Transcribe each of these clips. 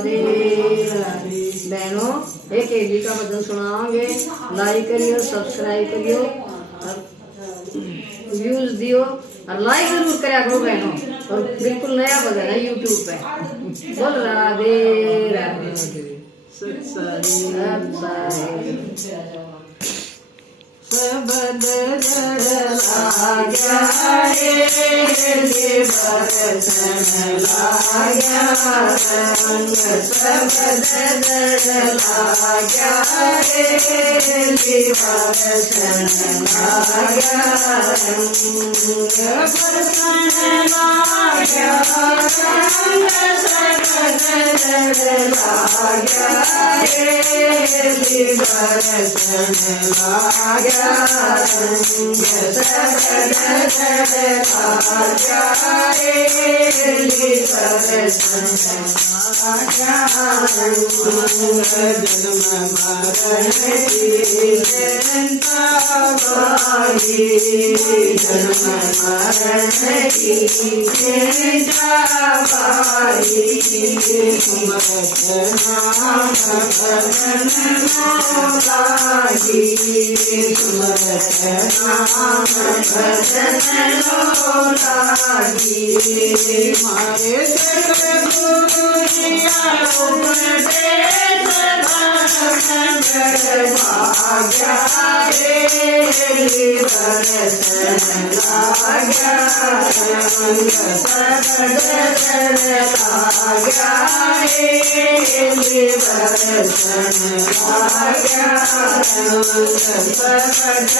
राधे राधे। बहनों एक केली का भजन सुनाओगे, लाइक करियो, सब्सक्राइब करियो और व्यूज दियो और लाइक जरूर करा करो बहनों। और बिल्कुल नया भजन है यूट्यूब पे। बोल राधे राधे। सबद लाग्या रे बरसन लाग्या रंग, सबद लाग्या रे बरसन लाग्या रंग, बरसन लाग्या रंग, सबद लाग्या रे बरसन लाग्या रंग, सबद लाग्या रे बरसन लाग्या रंग, जन्म मरण की चिंता बाई, जन्म मरण की चिंता बाई, सुमरत नाम भजन लागी, सुमरत नाम भजन लागी, मारे सतगुरु जिया उपदेश भाग्या रे बरसन लाग्या रंग, सबद लाग्या रे बरसन लाग्या रंग, सबद लाग्या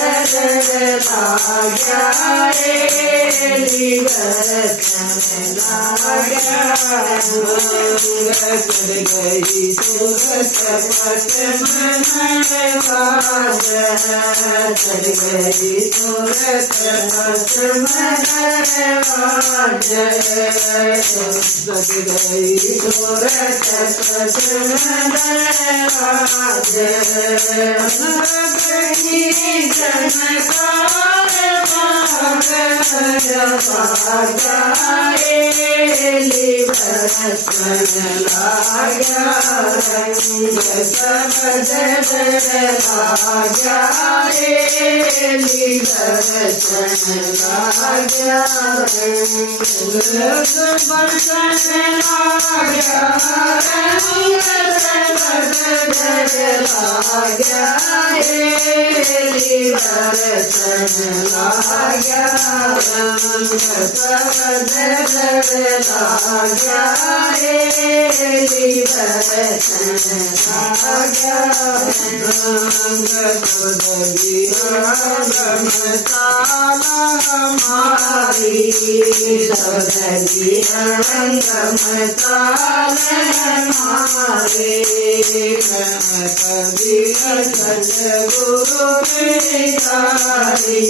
रे बरसन लाग्या रंग, चढ़ गई सूरत पट मन बाज, चढ़ गई सूरत पट मन बाज, चढ़ गई सूरत पट मन बाज, जनकार भाग्या रे बरसन लाग्या रंग, सबद लाग्या रे बरसन लाग्या रंग, बरसन लाग्या रंग, सबद लाग्या रे बरसन लाग्या रंग, सबद लाग्या रे बरसन लाग्या रंग, सुदगी रंगमसाला हमारी, सुदगी रंगमसाला हमारे, कबीर सतगुरु भिखारी,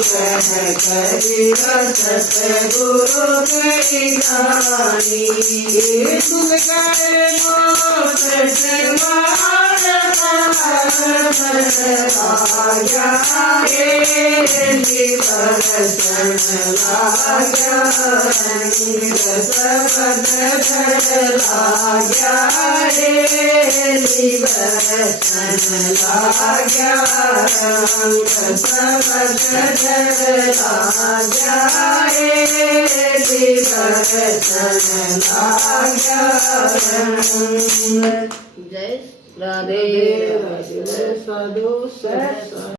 कबीर सतगुरु भिखारी, सुन गए मोट सिरवार लाग्या रे बरसन लाग्या रंग, सबद लाग्या रे बरसन लाग्या रंग, सबद लाग्या रे बरसन लाग्या रंग। जय राधे। साधु